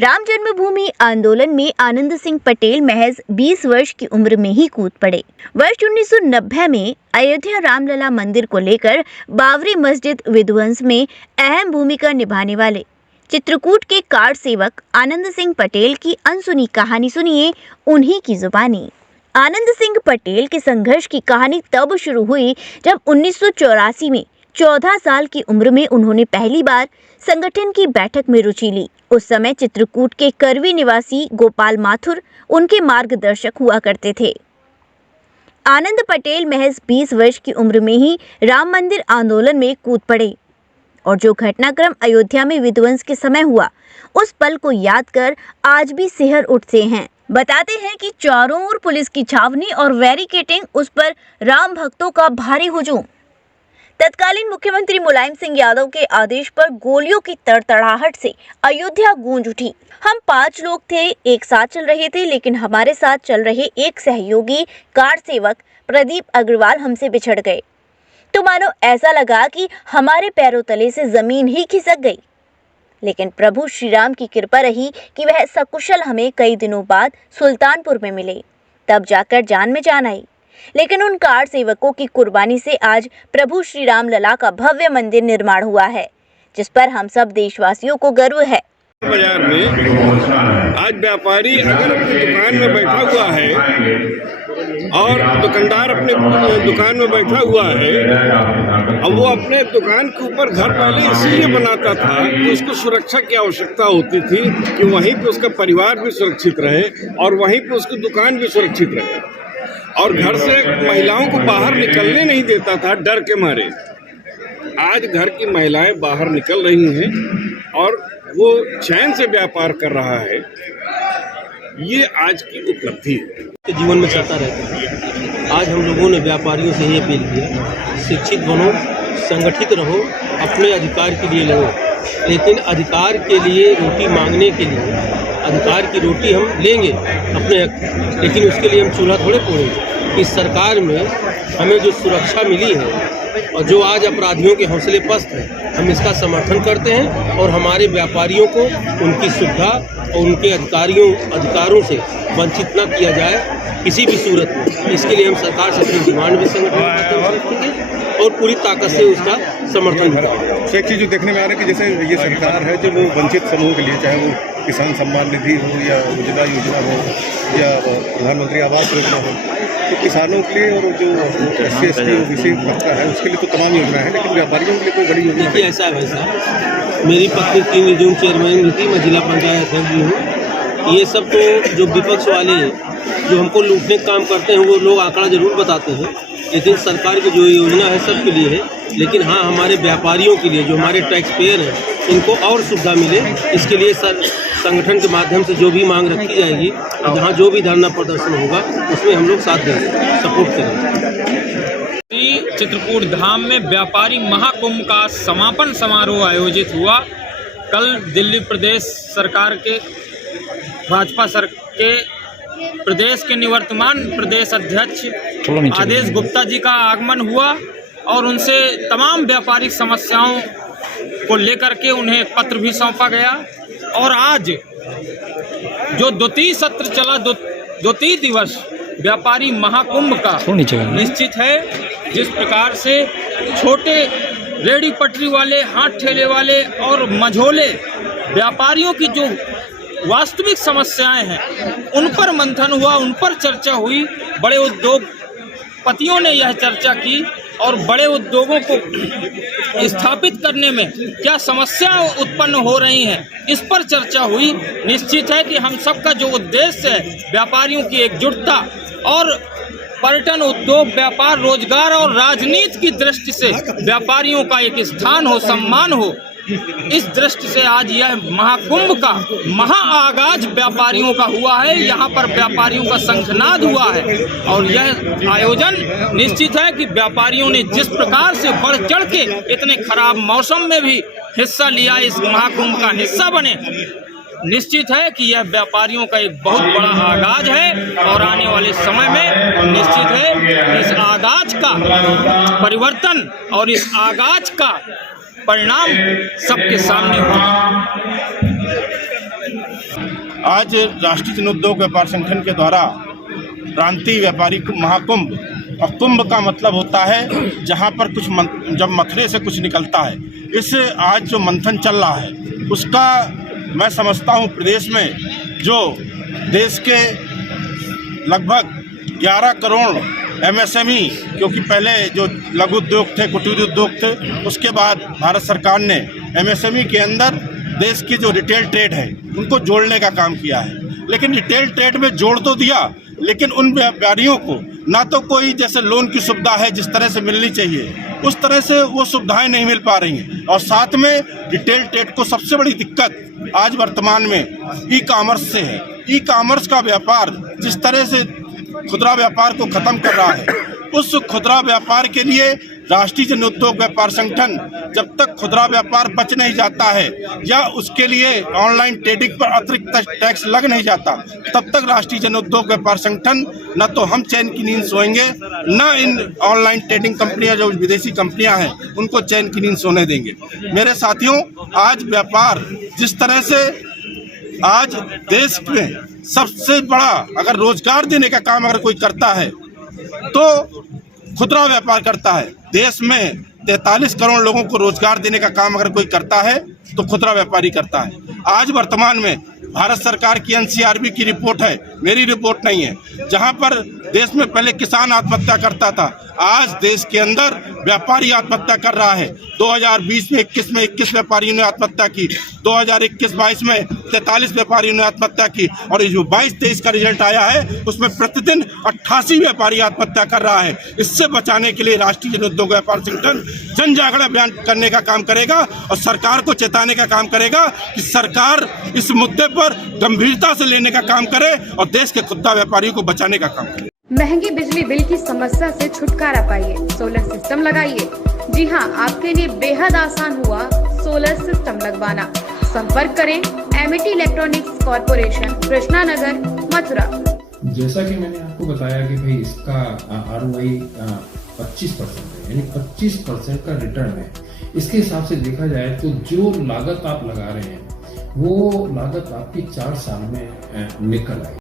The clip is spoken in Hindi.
राम जन्मभूमि आंदोलन में आनंद सिंह पटेल महज 20 वर्ष की उम्र में ही कूद पड़े। वर्ष 1990 में अयोध्या रामलला मंदिर को लेकर बाबरी मस्जिद विध्वंस में अहम भूमिका निभाने वाले चित्रकूट के कार्ड सेवक आनंद सिंह पटेल की अनसुनी कहानी सुनिए उन्हीं की जुबानी। आनंद सिंह पटेल के संघर्ष की कहानी तब शुरू हुई जब 1984 में 14 साल की उम्र में उन्होंने पहली बार संगठन की बैठक में रुचि ली। उस समय चित्रकूट के करवी निवासी गोपाल माथुर उनके मार्गदर्शक हुआ करते थे। आनंद पटेल महज 20 वर्ष की उम्र में ही राम मंदिर आंदोलन में कूद पड़े और जो घटनाक्रम अयोध्या में विध्वंस के समय हुआ, उस पल को याद कर आज भी सिहर उठते हैं। बताते हैं कि चारों ओर पुलिस की छावनी और बैरिकेडिंग, उस पर राम भक्तों का भारी हुजूम। तत्कालीन मुख्यमंत्री मुलायम सिंह यादव के आदेश पर गोलियों की तड़तड़ाहट से अयोध्या गूंज उठी। हम 5 लोग थे, एक साथ चल रहे थे, लेकिन हमारे साथ चल रहे एक सहयोगी कार्ड सेवक प्रदीप अग्रवाल हमसे बिछड़ गए तो मानो ऐसा लगा कि हमारे पैरों तले से जमीन ही खिसक गई। लेकिन प्रभु श्री राम की कृपा रही कि वह सकुशल हमें कई दिनों बाद सुल्तानपुर में मिले, तब जाकर जान में जान आई। लेकिन उन कार्ड सेवकों की कुर्बानी से आज प्रभु श्री राम लला का भव्य मंदिर निर्माण हुआ है, जिस पर हम सब देशवासियों को गर्व है। बाजार में आज व्यापारी अगर अपनी दुकान में बैठा हुआ है और दुकानदार अपने दुकान में बैठा हुआ है, अब वो अपने दुकान के ऊपर घर पहले इसलिए बनाता था कि उसको सुरक्षा की आवश्यकता होती थी कि वहीं पे उसका परिवार भी सुरक्षित रहे और वहीं पे उसकी दुकान भी सुरक्षित रहे, और घर से महिलाओं को बाहर निकलने नहीं देता था डर के मारे। आज घर की महिलाएं बाहर निकल रही हैं और वो चैन से व्यापार कर रहा है। ये आज की उपलब्धि है। जीवन में चलता रहता है। आज हम लोगों ने व्यापारियों से ये अपील किया, शिक्षित बनो, संगठित रहो, अपने अधिकार के लिए लड़ो। लेकिन अधिकार के लिए रोटी मांगने के लिए अधिकार की रोटी हम लेंगे अपने हक, लेकिन उसके लिए हम चूल्हा थोड़े फोड़ेंगे। इस सरकार में हमें जो सुरक्षा मिली है और जो आज अपराधियों के हौसले पस्त हैं, हम इसका समर्थन करते हैं और हमारे व्यापारियों को उनकी सुविधा और उनके अधिकारों से वंचित न किया जाए किसी भी सूरत में। इसके लिए हम सरकार से अपनी डिमांड भी संगठन करेंगे और पूरी ताकत से उसका समर्थन करेंगे। एक चीज़ जो देखने में आ रहा है कि जैसे ये सरकार है जो वो वंचित समूह के लिए, चाहे वो किसान सम्मान निधि हो या उज्ज्वला योजना हो या प्रधानमंत्री आवास योजना हो, तो किसानों के लिए और जो SC ST OBC तबका है उसके लिए तो तमाम योजना है, लेकिन व्यापारियों के लिए कोई बड़ी योजना देखिए ऐसा है भाई साहब, मेरी पत्नी 3 रिज्यूम चेयरमैन भी थी, मैं जिला पंचायत अध्यक्ष भी हूँ। ये सब तो जो विपक्ष वाले जो हमको लूटने का काम करते हैं वो लोग आंकड़ा जरूर बताते हैं, लेकिन सरकार की जो योजना है सबके लिए है। लेकिन हाँ, हमारे व्यापारियों के लिए जो हमारे टैक्स पेयर हैं इनको और सुविधा मिले, इसके लिए संगठन के माध्यम से जो भी मांग रखी जाएगी और जहाँ जो भी धरना प्रदर्शन होगा उसमें हम लोग साथ देंगे, सपोर्ट करेंगे। चित्रकूट धाम में व्यापारी महाकुंभ का समापन समारोह आयोजित हुआ। कल दिल्ली प्रदेश सरकार के भाजपा के प्रदेश के निवर्तमान प्रदेश अध्यक्ष आदेश गुप्ता जी का आगमन हुआ और उनसे तमाम व्यापारिक समस्याओं को लेकर के उन्हें पत्र भी सौंपा गया। और आज जो द्वितीय सत्र चला, द्वितीय दिवस व्यापारी महाकुंभ का निश्चित है। जिस प्रकार से छोटे रेहड़ी पटरी वाले, हाथ ठेले वाले और मझोले व्यापारियों की जो वास्तविक समस्याएं हैं उन पर मंथन हुआ, उन पर चर्चा हुई। बड़े उद्योगपतियों ने यह चर्चा की और बड़े उद्योगों को स्थापित करने में क्या समस्याएं उत्पन्न हो रही हैं इस पर चर्चा हुई। निश्चित है कि हम सबका जो उद्देश्य है व्यापारियों की एकजुटता और पर्यटन उद्योग, व्यापार, रोजगार और राजनीति की दृष्टि से व्यापारियों का एक स्थान हो, सम्मान हो, इस दृष्टि से आज यह महाकुंभ का महाआगाज व्यापारियों का हुआ है। यहाँ पर व्यापारियों का शंखनाद हुआ है और यह आयोजन निश्चित है कि व्यापारियों ने जिस प्रकार से बढ़ चढ़ के इतने खराब मौसम में भी हिस्सा लिया, इस महाकुंभ का हिस्सा बने, निश्चित है कि यह व्यापारियों का एक बहुत बड़ा आगाज है और आने वाले समय में निश्चित है कि इस आगाज का परिवर्तन और इस आगाज का परिणाम सबके सामने होगा। आज राष्ट्रीय जनोद्योग व्यापार संगठन के द्वारा क्रांति व्यापारी महाकुंभ, और कुंभ का मतलब होता है जहाँ पर जब मथुरे से कुछ निकलता है। इस आज जो मंथन चल रहा है उसका मैं समझता हूँ प्रदेश में जो देश के लगभग 11 करोड़ MSME, क्योंकि पहले जो लघु उद्योग थे, कुटीर उद्योग थे, उसके बाद भारत सरकार ने MSME के अंदर देश की जो रिटेल ट्रेड है उनको जोड़ने का काम किया है। लेकिन रिटेल ट्रेड में जोड़ तो दिया, लेकिन उन व्यापारियों को ना तो कोई जैसे लोन की सुविधा है जिस तरह से मिलनी चाहिए उस तरह से वो सुविधाएं नहीं मिल पा रही हैं। और साथ में रिटेल ट्रेड को सबसे बड़ी दिक्कत आज वर्तमान में ई-कॉमर्स से है। ई-कॉमर्स का व्यापार जिस तरह से खुदरा व्यापार को खत्म कर रहा है, उस खुदरा व्यापार के लिए राष्ट्रीय जनोद्योग व्यापार संगठन जब तक खुदरा व्यापार बच नहीं जाता है या उसके लिए ऑनलाइन ट्रेडिंग पर अतिरिक्त टैक्स लग नहीं जाता, तब तक राष्ट्रीय जनोद्योग व्यापार संगठन न तो हम चैन की नींद सोएंगे, न इन ऑनलाइन ट्रेडिंग कंपनियां जो विदेशी कंपनियां हैं उनको चैन की नींद सोने देंगे। मेरे साथियों, आज व्यापार जिस तरह से आज देश में सबसे बड़ा अगर रोजगार देने का काम अगर कोई करता है तो खुदरा व्यापार करता है। देश में 43 करोड़ लोगों को रोजगार देने का काम अगर कोई करता है तो खुदरा व्यापारी करता है। आज वर्तमान में भारत सरकार की NCRB की रिपोर्ट है, मेरी रिपोर्ट नहीं है, जहां पर देश में पहले किसान आत्महत्या करता था, आज देश के अंदर व्यापारी आत्महत्या कर रहा है। 2020 में 21 व्यापारियों ने आत्महत्या की, 2021-22 में 43 व्यापारियों ने आत्महत्या की, और ये जो 22-23 का रिजल्ट आया है उसमें प्रतिदिन 88 व्यापारी आत्महत्या कर रहा है। इससे बचाने के लिए राष्ट्रीय जनोद्योग व्यापार संगठन जन जागरण अभियान करने का काम करेगा और सरकार को चेताने का काम करेगा कि सरकार इस मुद्दे पर गंभीरता से लेने का काम करे और देश के खुदरा व्यापारियों को बचाने का काम करे। महंगी बिजली बिल की समस्या से छुटकारा पाइए, सोलर सिस्टम लगाइए। जी हां, आपके लिए बेहद आसान हुआ सोलर सिस्टम लगवाना। संपर्क करें MET electronics corporation, Krishna Nagar, Mathura. जैसा कि मैंने आपको बताया कि भाई इसका ROI 25% है, यानी 25% का रिटर्न है। इसके हिसाब से देखा जाए तो जो लागत आप लगा रहे हैं वो लागत आपकी 4 साल में निकल आएगी।